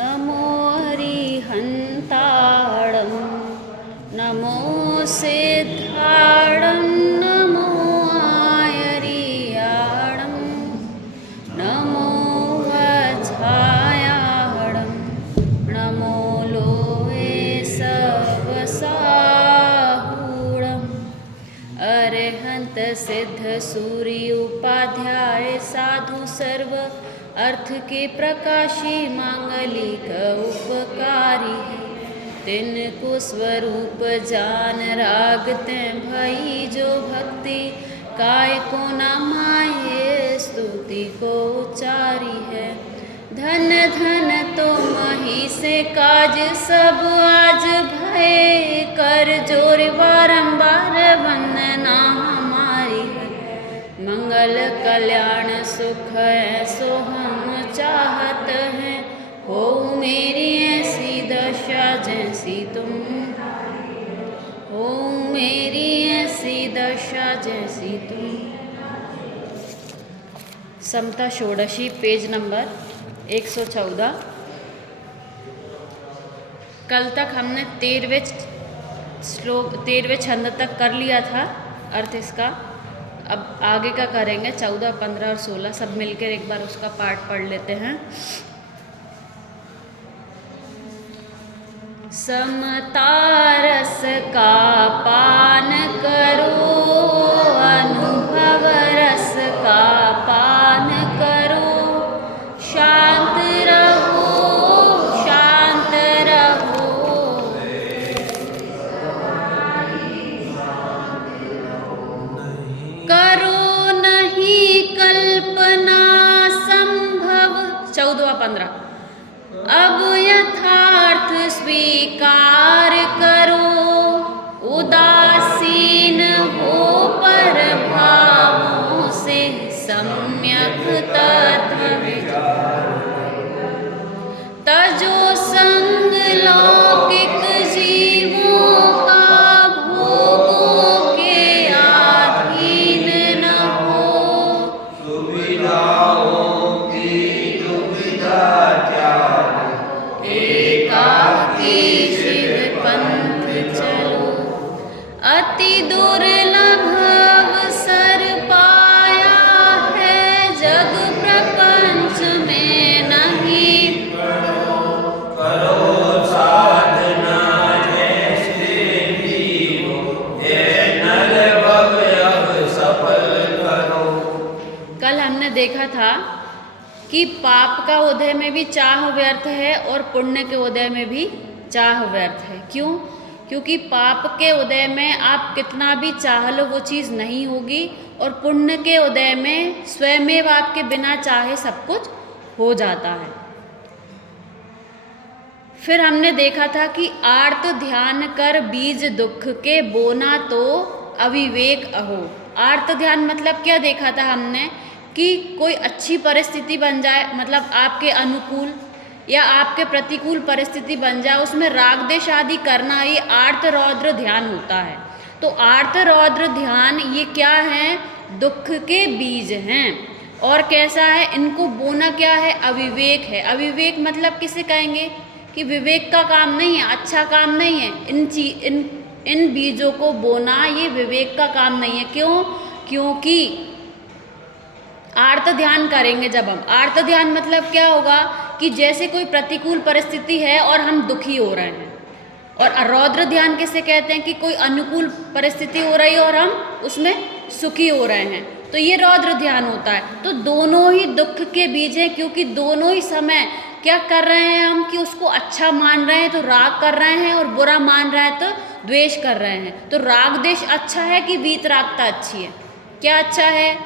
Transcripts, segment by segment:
नमो अरिहन्ताणं नमो सिद्धाणं नमो आयर्याणं नमो वज्रायाणं नमो लोये सवसाहूणम् अरिहंत सिद्ध सूर्य उपाध्याय साधु सर्व अर्थ के प्रकाशी मांगलिक उपकारी है। तिनको स्वरूप जान रागते भई जो भक्ति काय को न माये स्तुति को उचारी है। धन धन तो मही से काज सब आज भय कर जोर बारंबार वंदना हमारी है। मंगल कल्याण सुख ऐसो हम चाहत हैं हो मेरी ऐसी दशा जैसी तुम हो मेरी ऐसी दशा जैसी तुम। समता षोडशी पेज नंबर 114। कल तक हमने 13वें छंद तक कर लिया था अर्थ इसका। अब आगे का करेंगे 14, 15 और 16 सब मिलकर एक बार उसका पाठ पढ़ लेते हैं। समता रस का पान करो अनुभव रस का पान करो शांत रहो शांत रहो। करो नहीं कल्पना संभव 14, 15। अब यथार्थ स्वीकार करो उदासीन हो पर भावों से सम्यक तत्व तजो संग लौकिक जीवों का भोगों के अधीन न हो। सुविधाओं की दुविधा एकाकी शिव पंथ चलो अति दुर्लभ अवसर पाया है जग प्रपंच में नहीं। करो साधना जैसे भी हो ये नर भव अब सफल करो। कल हमने देखा था कि पाप का उदय में भी चाह व्यर्थ है और पुण्य के उदय में भी चाह व्यर्थ है। क्यों? क्योंकि पाप के उदय में आप कितना भी चाह लो वो चीज़ नहीं होगी और पुण्य के उदय में स्वयमेव आपके बिना चाहे सब कुछ हो जाता है। फिर हमने देखा था कि आर्त ध्यान कर बीज दुख के बोना तो अविवेक अहो। आर्त ध्यान मतलब क्या देखा था हमने कि कोई अच्छी परिस्थिति बन जाए मतलब आपके अनुकूल या आपके प्रतिकूल परिस्थिति बन जाए उसमें राग देश आदि करना ये आर्त रौद्र ध्यान होता है। तो आर्त रौद्र ध्यान ये क्या है? दुख के बीज हैं। और कैसा है? इनको बोना क्या है? अविवेक है। अविवेक मतलब किसे कहेंगे कि विवेक का काम नहीं है, अच्छा काम नहीं है। इन बीजों को बोना ये विवेक का काम नहीं है। क्यों? क्योंकि आर्त ध्यान करेंगे जब हम आर्त ध्यान मतलब क्या होगा कि जैसे कोई प्रतिकूल परिस्थिति है और हम दुखी हो रहे हैं। और रौद्र ध्यान किसे कहते हैं कि कोई अनुकूल परिस्थिति हो रही है और हम उसमें सुखी हो रहे हैं, तो ये रौद्र ध्यान होता है। तो दोनों ही दुख के बीज हैं क्योंकि दोनों ही समय क्या कर रहे हैं हम कि उसको अच्छा मान रहे हैं तो राग कर रहे हैं और बुरा मान रहे हैं तो द्वेष कर रहे हैं। तो राग द्वेष अच्छा है कि वीतरागता अच्छी है? क्या अच्छा है?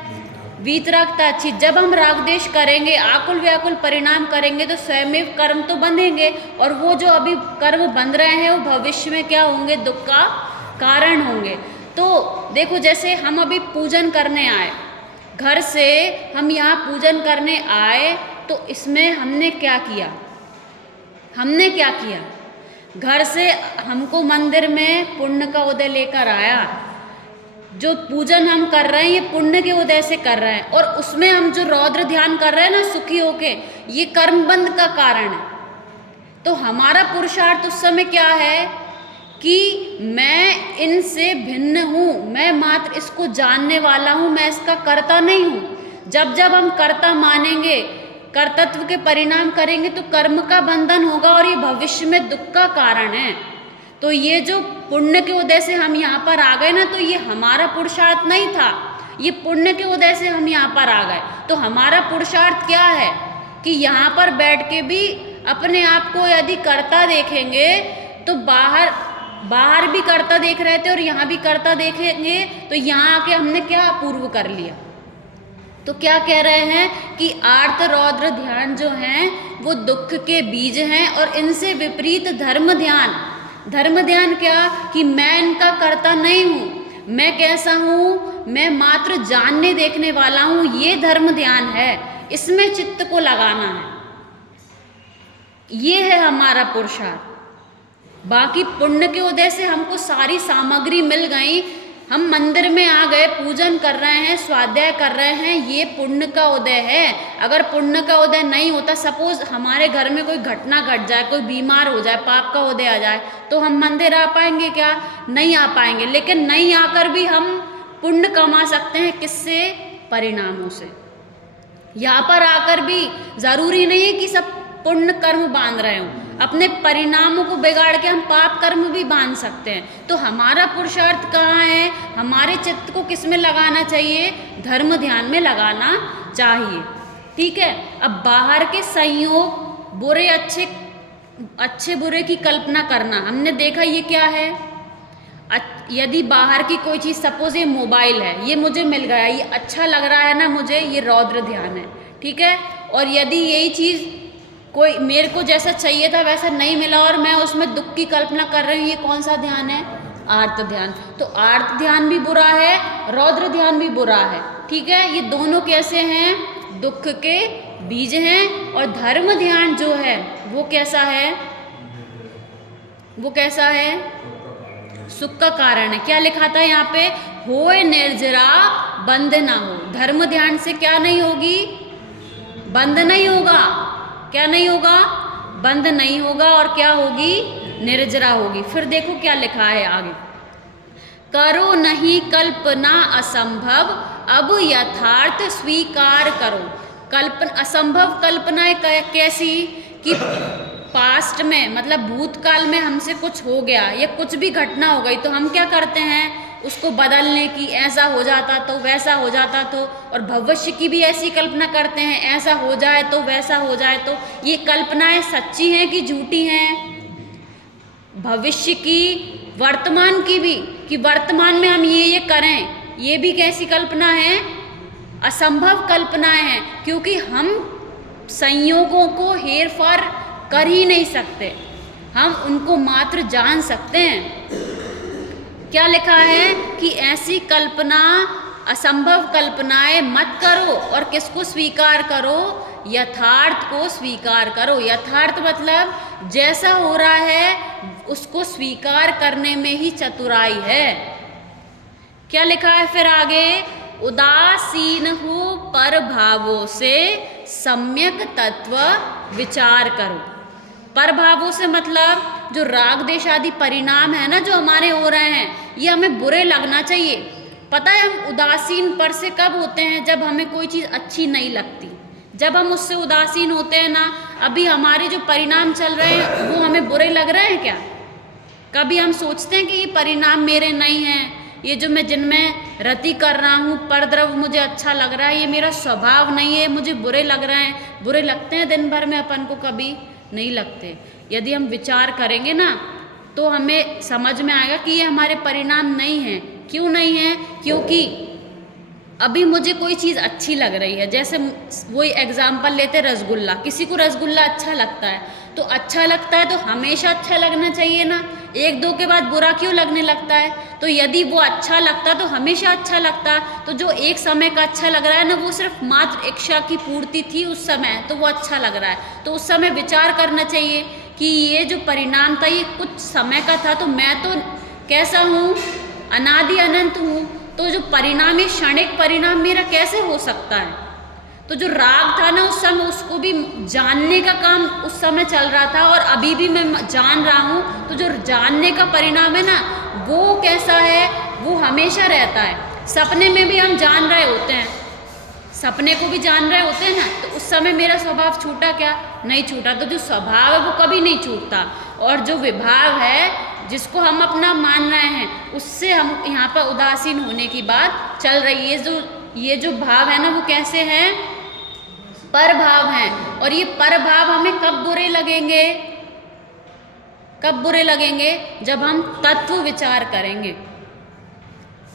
वीतरागता अच्छी। जब हम राग द्वेष करेंगे आकुल व्याकुल परिणाम करेंगे तो स्वयं कर्म तो बंधेंगे और वो जो अभी कर्म बंध रहे हैं वो भविष्य में क्या होंगे? दुख का कारण होंगे। तो देखो जैसे हम अभी पूजन करने आए घर से हम यहाँ पूजन करने आए तो इसमें हमने क्या किया? हमने क्या किया? घर से हमको मंदिर में पुण्य का उदय लेकर आया। जो पूजन हम कर रहे हैं ये पुण्य के उदय से कर रहे हैं और उसमें हम जो रौद्र ध्यान कर रहे हैं ना सुखी होके, ये कर्मबंध का कारण है। तो हमारा पुरुषार्थ उस समय क्या है कि मैं इनसे भिन्न हूँ, मैं मात्र इसको जानने वाला हूँ, मैं इसका कर्ता नहीं हूँ। जब जब हम कर्ता मानेंगे, कर्तत्व के परिणाम करेंगे, तो कर्म का बंधन होगा और ये भविष्य में दुख का कारण है। तो ये जो पुण्य के उदय से हम यहाँ पर आ गए ना, तो ये हमारा पुरुषार्थ नहीं था, ये पुण्य के उदय से हम यहाँ पर आ गए। तो हमारा पुरुषार्थ क्या है कि यहाँ पर बैठ के भी अपने आप को यदि कर्ता देखेंगे तो बाहर भी कर्ता देख रहे थे और यहाँ भी कर्ता देखेंगे, तो यहाँ आके हमने क्या अपूर्व कर लिया। तो क्या कह रहे हैं कि आर्त रौद्र ध्यान जो हैं वो दुख के बीज हैं, और इनसे विपरीत धर्म ध्यान क्या कि मैं इनका कर्ता नहीं हूँ, मैं कैसा हूँ, मैं मात्र जानने देखने वाला हूँ, ये धर्म ध्यान है, इसमें चित्त को लगाना है, ये है हमारा पुरुषार्थ। बाकी पुण्य के उदय से हमको सारी सामग्री मिल गई, हम मंदिर में आ गए, पूजन कर रहे हैं, स्वाध्याय कर रहे हैं, ये पुण्य का उदय है। अगर पुण्य का उदय नहीं होता, सपोज हमारे घर में कोई घटना घट जाए, कोई बीमार हो जाए, पाप का उदय आ जाए, तो हम मंदिर आ पाएंगे क्या? नहीं आ पाएंगे। लेकिन नहीं आकर भी हम पुण्य कमा सकते हैं, किससे? परिणामों से। यहाँ पर आकर भी जरूरी नहीं है कि सब पुण्य कर्म बांध रहे हों, अपने परिणामों को बिगाड़ के हम पाप कर्म भी बांध सकते हैं। तो हमारा पुरुषार्थ कहाँ है? हमारे चित्त को किस में लगाना चाहिए? धर्म ध्यान में लगाना चाहिए। ठीक है। अब बाहर के संयोग, बुरे अच्छे बुरे की कल्पना करना, हमने देखा ये क्या है। यदि बाहर की कोई चीज़, सपोज ये मोबाइल है, ये मुझे मिल गया, ये अच्छा लग रहा है ना मुझे, ये रौद्र ध्यान है। ठीक है। और यदि यही चीज़ कोई मेरे को जैसा चाहिए था वैसा नहीं मिला और मैं उसमें दुख की कल्पना कर रही हूँ, ये कौन सा ध्यान है? आर्त ध्यान। तो आर्त ध्यान भी बुरा है, रौद्र ध्यान भी बुरा है। ठीक है। ये दोनों कैसे हैं? दुख के बीज हैं। और धर्म ध्यान जो है वो कैसा है? वो कैसा है? सुख का कारण है। क्या लिखा था यहाँ पे? होए निर्जरा बंध ना हो। धर्म ध्यान से क्या नहीं होगी? बंध नहीं होगा। क्या नहीं होगा? बंध नहीं होगा। और क्या होगी? निर्जरा होगी। फिर देखो क्या लिखा है आगे, करो नहीं कल्पना असंभव, अब यथार्थ स्वीकार करो। असंभव कल्पनाएं कैसी? कि पास्ट में, मतलब भूतकाल में हमसे कुछ हो गया या कुछ भी घटना हो गई, तो हम क्या करते हैं? उसको बदलने की, ऐसा हो जाता तो, वैसा हो जाता तो। और भविष्य की भी ऐसी कल्पना करते हैं, ऐसा हो जाए तो, वैसा हो जाए तो। ये कल्पनाएं सच्ची हैं कि झूठी हैं? भविष्य की, वर्तमान की भी, कि वर्तमान में हम ये करें, ये भी कैसी कल्पना है? असंभव कल्पनाएं हैं, क्योंकि हम संयोगों को हेर फेर कर ही नहीं सकते, हम उनको मात्र जान सकते हैं। क्या लिखा है कि ऐसी कल्पना, असंभव कल्पनाएं मत करो, और किसको स्वीकार करो? यथार्थ को स्वीकार करो। यथार्थ मतलब जैसा हो रहा है उसको स्वीकार करने में ही चतुराई है। क्या लिखा है फिर आगे? उदासीन हो पर भावों से सम्यक तत्व विचार करो। पर भावों से मतलब जो राग देश आदि परिणाम है ना जो हमारे हो रहे हैं, ये हमें बुरे लगना चाहिए। पता है हम उदासीन पर से कब होते हैं? जब हमें कोई चीज़ अच्छी नहीं लगती, जब हम उससे उदासीन होते हैं ना। अभी हमारे जो परिणाम चल रहे हैं वो हमें बुरे लग रहे हैं क्या? कभी हम सोचते हैं कि ये परिणाम मेरे नहीं हैं, ये जो मैं जिनमें रति कर रहा हूँ, परद्रव मुझे अच्छा लग रहा है, ये मेरा स्वभाव नहीं है, मुझे बुरे लग रहे हैं। बुरे लगते हैं दिन भर में अपन को? कभी नहीं लगते। यदि हम विचार करेंगे ना तो हमें समझ में आएगा कि ये हमारे परिणाम नहीं हैं। क्यों नहीं है? क्योंकि अभी मुझे कोई चीज़ अच्छी लग रही है। जैसे वही एग्जाम्पल लेते, रसगुल्ला। किसी को रसगुल्ला अच्छा लगता है, तो अच्छा लगता है तो हमेशा अच्छा लगना चाहिए ना, एक दो के बाद बुरा क्यों लगने लगता है? तो यदि वो अच्छा लगता तो हमेशा अच्छा लगता। तो जो एक समय का अच्छा लग रहा है ना, वो सिर्फ मात्र इच्छा की पूर्ति थी उस समय, तो वो अच्छा लग रहा है। तो उस समय विचार करना चाहिए कि ये जो परिणाम था ये कुछ समय का था, तो मैं तो कैसा हूँ? अनादि अनंत हूँ। तो जो परिणाम है, क्षणिक परिणाम मेरा कैसे हो सकता है? तो जो राग था ना उस समय उसको भी जानने का काम उस समय चल रहा था, और अभी भी मैं जान रहा हूँ। तो जो जानने का परिणाम है ना वो कैसा है, वो हमेशा रहता है। सपने में भी हम जान रहे होते हैं, सपने को भी जान रहे होते हैं ना, तो उस समय मेरा स्वभाव छूटा क्या? नहीं छूटा। तो जो स्वभाव है वो कभी नहीं छूटता, और जो विभाव है जिसको हम अपना मान रहे हैं उससे हम यहाँ पर उदासीन होने की बात चल रही है। ये जो भाव है ना वो कैसे हैं? पर भाव हैं। और ये पर भाव हमें कब बुरे लगेंगे? कब बुरे लगेंगे? जब हम तत्व विचार करेंगे।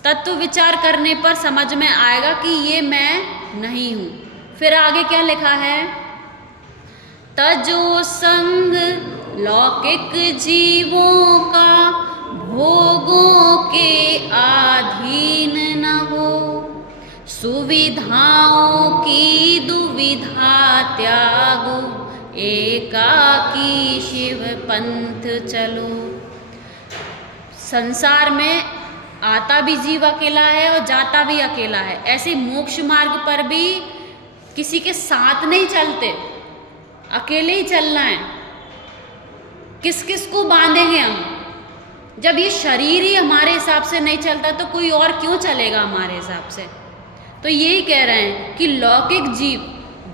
तत्व विचार करने पर समझ में आएगा कि ये मैं नहीं हूं। फिर आगे क्या लिखा है? तजो संग लौकिक जीवों का भोगों के अधीन न हो, सुविधाओं की दुविधा त्यागो, एकाकी शिव पंथ चलो। संसार में आता भी जीव अकेला है और जाता भी अकेला है। ऐसे मोक्ष मार्ग पर भी किसी के साथ नहीं चलते, अकेले ही चलना है। किस किस को बांधेंगे हम? जब ये शरीर ही हमारे हिसाब से नहीं चलता तो कोई और क्यों चलेगा हमारे हिसाब से? तो यही कह रहे हैं कि लौकिक जीव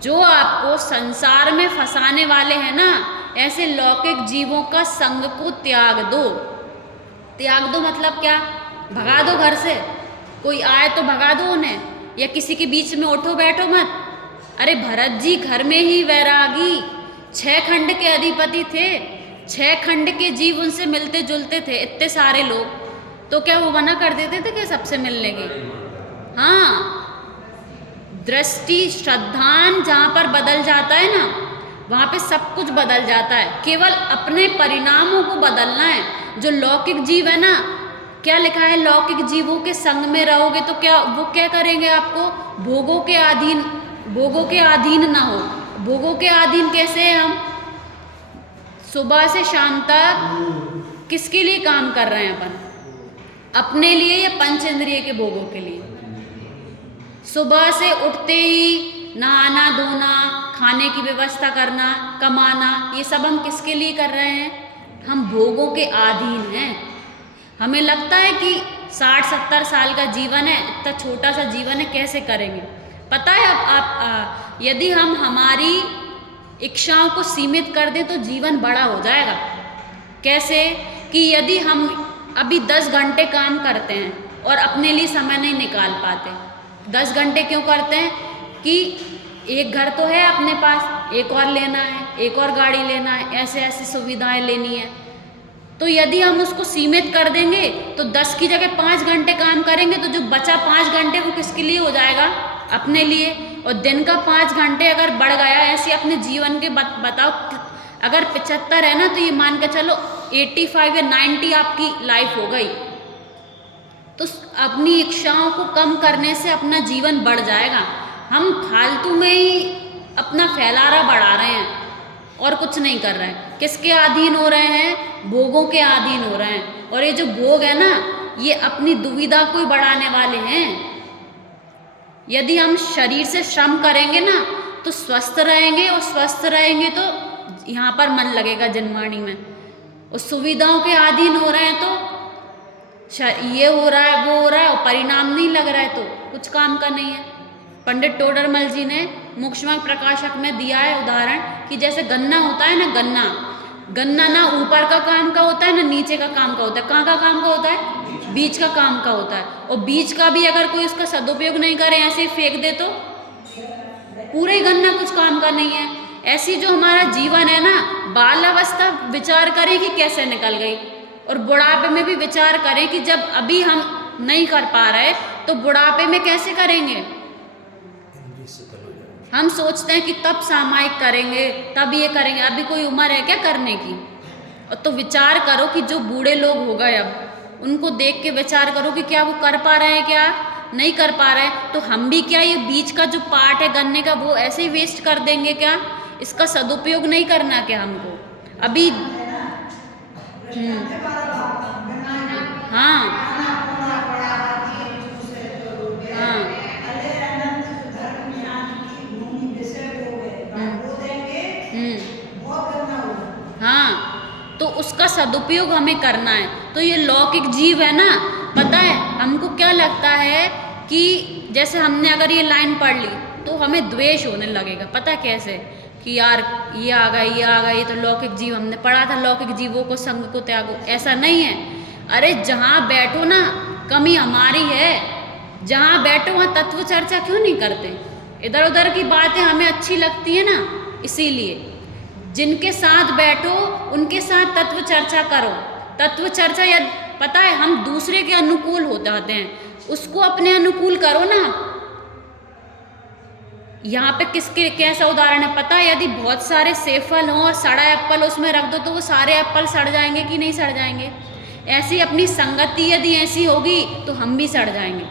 जो आपको संसार में फंसाने वाले हैं ना, ऐसे लौकिक जीवों का संग को त्याग दो। त्याग दो मतलब क्या? भगा दो घर से। कोई आए तो भगा दो उन्हें, या किसी के बीच में उठो बैठो मत। अरे भरत जी घर में ही वैरागी 6 खंड के अधिपति थे, 6 खंड के जीव उनसे मिलते जुलते थे, इतने सारे लोग, तो क्या वो मना कर देते थे कि सबसे मिलने की? हाँ, दृष्टि श्रद्धान जहाँ पर बदल जाता है ना वहाँ पे सब कुछ बदल जाता है। केवल अपने परिणामों को बदलना है। जो लौकिक जीव है ना, क्या लिखा है? लौकिक जीवों के संग में रहोगे तो क्या वो क्या करेंगे? आपको भोगों के अधीन ना हो। भोगों के अधीन कैसे हैं हम? सुबह से शाम तक किसके लिए काम कर रहे हैं अपन? अपने लिए या पंच इंद्रिय के भोगों के लिए? सुबह से उठते ही नहाना धोना, खाने की व्यवस्था करना, कमाना, ये सब हम किसके लिए कर रहे हैं? हम भोगों के अधीन हैं। हमें लगता है कि 60-70 साल का जीवन है, इतना छोटा सा जीवन है, कैसे करेंगे? पता है आप यदि हम हमारी इच्छाओं को सीमित कर दें तो जीवन बड़ा हो जाएगा। कैसे? कि यदि हम अभी 10 घंटे काम करते हैं और अपने लिए समय नहीं निकाल पाते, 10 घंटे क्यों करते हैं? कि एक घर तो है अपने पास, एक और लेना है, एक और गाड़ी लेना है, ऐसे ऐसे सुविधाएं लेनी है। तो यदि हम उसको सीमित कर देंगे तो 10 की जगह 5 घंटे काम करेंगे, तो जो बचा 5 घंटे वो किसके लिए हो जाएगा? अपने लिए। और दिन का 5 घंटे अगर बढ़ गया, ऐसे अपने जीवन के बताओ, अगर 75 है ना तो ये मान के चलो 85 या 90 आपकी लाइफ हो गई। तो अपनी इच्छाओं को कम करने से अपना जीवन बढ़ जाएगा। हम फालतू में ही अपना फैलारा बढ़ा रहे हैं और कुछ नहीं कर रहे हैं। किसके अधीन हो रहे हैं? भोगों के अधीन हो रहे हैं। और ये जो भोग है ना, ये अपनी दुविधा को ही बढ़ाने वाले हैं। यदि हम शरीर से श्रम करेंगे ना तो स्वस्थ रहेंगे, और स्वस्थ रहेंगे तो यहाँ पर मन लगेगा जिनवाणी में। और सुविधाओं के अधीन हो रहे हैं तो ये हो रहा है वो हो रहा है और परिणाम नहीं लग रहा है तो कुछ काम का नहीं है। पंडित टोडरमल जी ने मोक्षमार्ग प्रकाशक में दिया है उदाहरण कि जैसे गन्ना होता है ना, गन्ना ना ऊपर का काम का होता है ना नीचे का काम का होता है। कहाँ का काम का होता है? बीज का काम का होता है। और बीज का भी अगर कोई उसका सदुपयोग नहीं करे, ऐसे ही फेंक दे तो पूरा ही गन्ना कुछ काम का नहीं है। ऐसी जो हमारा जीवन है ना, बाल अवस्था विचार करें कि कैसे निकल गई, और बुढ़ापे में भी विचार करें कि जब अभी हम नहीं कर पा रहे तो बुढ़ापे में कैसे करेंगे। हम सोचते हैं कि तब सामायिक करेंगे, तब ये करेंगे, अभी कोई उम्र है क्या करने की। और तो विचार करो कि जो बूढ़े लोग हो गए अब उनको देख के विचार करो कि क्या वो कर पा रहे हैं, क्या नहीं कर पा रहे हैं। तो हम भी क्या ये बीज का जो पार्ट है गन्ने का वो ऐसे ही वेस्ट कर देंगे क्या? इसका सदुपयोग नहीं करना क्या हमको अभी? हाँ हाँ उसका सदुपयोग हमें करना है। तो ये लौकिक जीव है ना, पता है हमको क्या लगता है कि जैसे हमने अगर ये लाइन पढ़ ली तो हमें द्वेष होने लगेगा। पता है कैसे? कि यार ये आ गया, ये आ गया, ये तो लौकिक जीव, हमने पढ़ा था लौकिक जीवों को संग को त्यागो। ऐसा नहीं है। अरे जहाँ बैठो ना, कमी हमारी है, जहाँ बैठो वहाँ तत्व चर्चा क्यों नहीं करते? इधर उधर की बातें हमें अच्छी लगती है ना, इसीलिए जिनके साथ बैठो उनके साथ तत्व चर्चा करो। तत्व चर्चा या पता है हम दूसरे के अनुकूल हो जाते हैं, उसको अपने अनुकूल करो ना। यहाँ पे किसके कैसा उदाहरण है पता है? यदि बहुत सारे सेब हों और सड़ा एप्पल उसमें रख दो तो वो सारे एप्पल सड़ जाएंगे कि नहीं सड़ जाएंगे? ऐसी अपनी संगति यदि ऐसी होगी तो हम भी सड़ जाएंगे।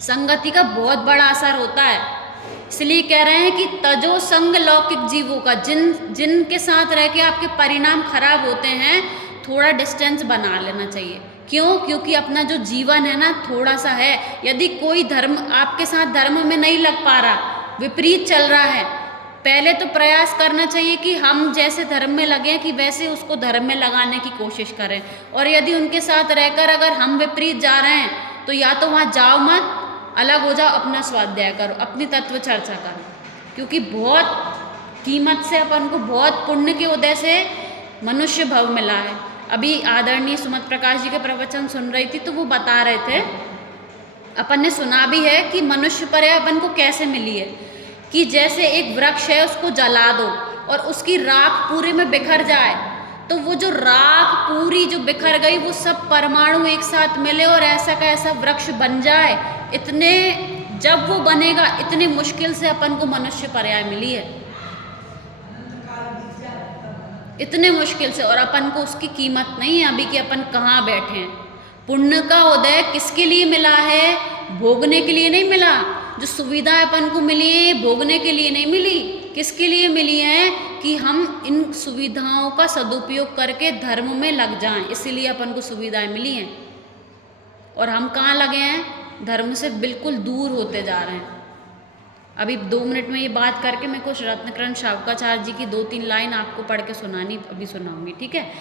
संगति का बहुत बड़ा असर होता है। इसलिए कह रहे हैं कि तजो संग लौकिक जीवों का, जिनके साथ रह के आपके परिणाम खराब होते हैं, थोड़ा डिस्टेंस बना लेना चाहिए। क्यों? क्योंकि अपना जो जीवन है ना थोड़ा सा है। यदि कोई धर्म आपके साथ धर्म में नहीं लग पा रहा, विपरीत चल रहा है, पहले तो प्रयास करना चाहिए कि हम जैसे धर्म में लगे कि वैसे उसको धर्म में लगाने की कोशिश करें। और यदि उनके साथ रहकर अगर हम विपरीत जा रहे हैं तो या तो वहाँ जाओ मत, अलग हो जाओ, अपना स्वाध्याय करो, अपनी तत्व चर्चा करो। क्योंकि बहुत कीमत से अपन को बहुत पुण्य के उदय से मनुष्य भव मिला है। अभी आदरणीय सुमत प्रकाश जी के प्रवचन सुन रही थी तो वो बता रहे थे, अपन ने सुना भी है कि मनुष्य पर्याय अपन को कैसे मिली है कि जैसे एक वृक्ष है उसको जला दो और उसकी राख पूरे में बिखर जाए, तो वो जो राख पूरी जो बिखर गई वो सब परमाणु एक साथ मिले और ऐसा का ऐसा वृक्ष बन जाए। इतने जब वो बनेगा इतनी मुश्किल से अपन को मनुष्य पर्याय मिली है, इतने मुश्किल से, और अपन को उसकी कीमत नहीं है अभी कि अपन कहाँ बैठे हैं। पुण्य का उदय किसके लिए मिला है? भोगने के लिए नहीं मिला। जो सुविधा अपन को मिली है भोगने के लिए नहीं मिली। किसके लिए मिली है? कि हम इन सुविधाओं का सदुपयोग करके धर्म में लग जाएं, इसीलिए अपन को सुविधाएं मिली हैं। और हम कहाँ लगे हैं? धर्म से बिल्कुल दूर होते जा रहे हैं। अभी 2 मिनट में ये बात करके मैं कुछ रत्नकरण शावकाचार्य जी की 2-3 लाइन आपको पढ़ के सुनानी अभी सुनाऊंगी, ठीक है?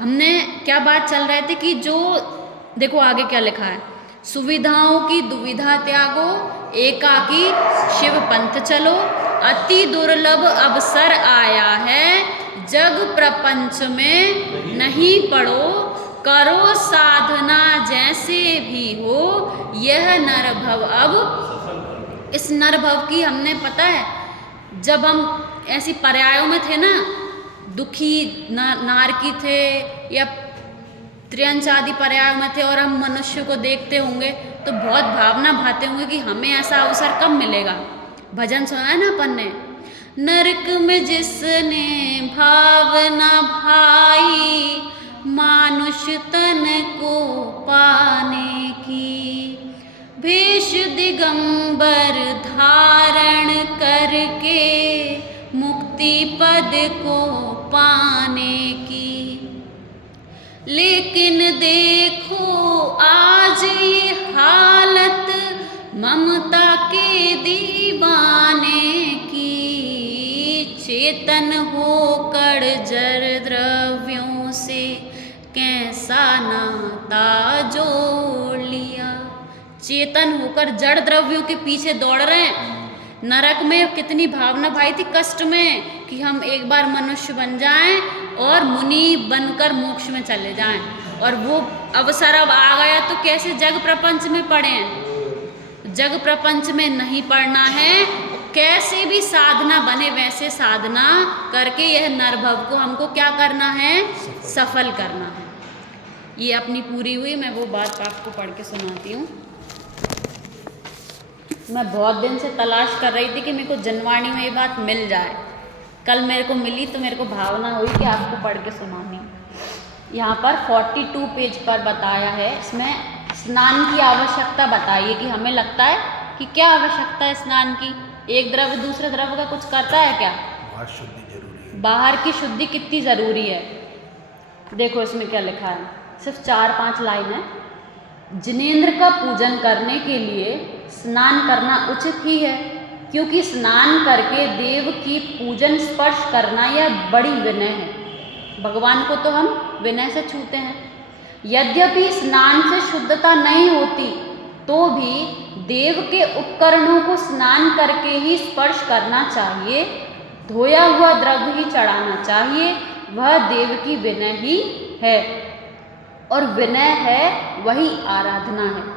हमने क्या बात चल रहे थे कि जो देखो आगे क्या लिखा है, सुविधाओं की दुविधा त्यागो, एकाकी शिव पंथ चलो, अति दुर्लभ अवसर आया है, जग प्रपंच में नहीं पड़ो, करो साधना जैसे भी हो, यह नरभव। अब इस नरभव की हमने पता है जब हम ऐसी पर्यायों में थे ना, दुखी नारकी थे या त्रियंच आदि पर्यायों में थे और हम मनुष्य को देखते होंगे तो बहुत भावना भाते होंगे कि हमें ऐसा अवसर कब मिलेगा। भजन सुना है ना अपन ने, नरक में जिसने भावना भाई, मानुष तन को पाने की, भेष दिगंबर धारण करके मुक्ति पद को पाने की। लेकिन देखो आज ये हालत ममता के दीवाने की, चेतन होकर जड़ द्रव्यों से कैसा नाता जोड़ लिया। चेतन होकर जड़ द्रव्यों के पीछे दौड़ रहे हैं। नरक में कितनी भावना भाई थी, कष्ट में, कि हम एक बार मनुष्य बन जाएं और मुनि बनकर मोक्ष में चले जाएं, और वो अवसर अब आ गया तो कैसे जग प्रपंच में पड़े हैं। जग प्रपंच में नहीं पड़ना है, कैसे भी साधना बने वैसे साधना करके यह नरभव को हमको क्या करना है? सफल करना है। ये अपनी पूरी हुई, मैं वो बात आपको पढ़ के सुनाती हूँ। मैं बहुत दिन से तलाश कर रही थी कि मेरे को जनवाणी में ये बात मिल जाए। कल मेरे को मिली तो मेरे को भावना हुई कि आपको पढ़ के सुनानी। यहाँ पर 42 पेज पर बताया है, इसमें स्नान की आवश्यकता बताइए कि हमें लगता है कि क्या आवश्यकता है स्नान की? एक द्रव्य दूसरे द्रव्य का कुछ करता है क्या? बाहर शुद्धि जरूरी है। बाहर की शुद्धि कितनी ज़रूरी है? देखो इसमें क्या लिखा है, सिर्फ 4-5 लाइन है। जिनेंद्र का पूजन करने के लिए स्नान करना उचित ही है, क्योंकि स्नान करके देव की पूजन स्पर्श करना यह बड़ी विनय है। भगवान को तो हम विनय से छूते हैं। यद्यपि स्नान से शुद्धता नहीं होती तो भी देव के उपकरणों को स्नान करके ही स्पर्श करना चाहिए, धोया हुआ द्रव्य ही चढ़ाना चाहिए। वह देव की विनय ही है, और विनय है वही आराधना है।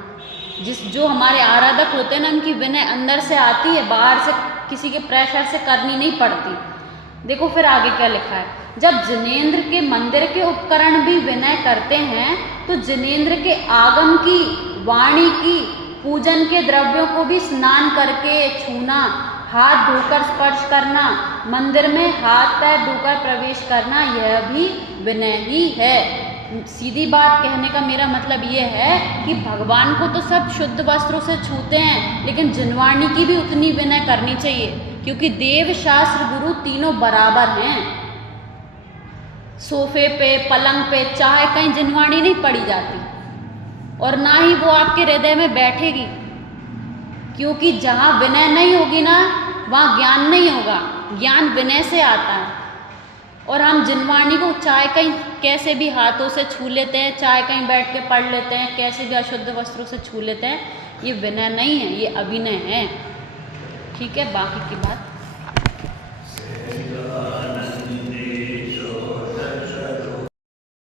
जो हमारे आराधक होते हैं ना, उनकी विनय अंदर से आती है, बाहर से किसी के प्रेशर से करनी नहीं पड़ती। देखो फिर आगे क्या लिखा है, जब जिनेंद्र के मंदिर के उपकरण भी विनय करते हैं तो जिनेंद्र के आगम की, वाणी की, पूजन के द्रव्यों को भी स्नान करके छूना, हाथ धोकर स्पर्श करना, मंदिर में हाथ पैर धोकर प्रवेश करना, यह भी विनय ही है। सीधी बात कहने का मेरा मतलब ये है कि भगवान को तो सब शुद्ध वस्त्रों से छूते हैं, लेकिन जिनवाणी की भी उतनी विनय करनी चाहिए, क्योंकि देव, शास्त्र, गुरु तीनों बराबर हैं। सोफे पे, पलंग पे चाहे कहीं जिनवाणी नहीं पड़ी जाती, और ना ही वो आपके हृदय में बैठेगी, क्योंकि जहाँ विनय नहीं होगी ना, वहाँ ज्ञान नहीं होगा। ज्ञान विनय से आता है। और हम जिनवाणी को चाहे कहीं कैसे भी हाथों से छू लेते हैं, चाहे कहीं बैठ के पढ़ लेते हैं, कैसे भी अशुद्ध वस्त्रों से छू लेते हैं, ये विनय नहीं है, ये अभिनय है। ठीक है, बाकी की बात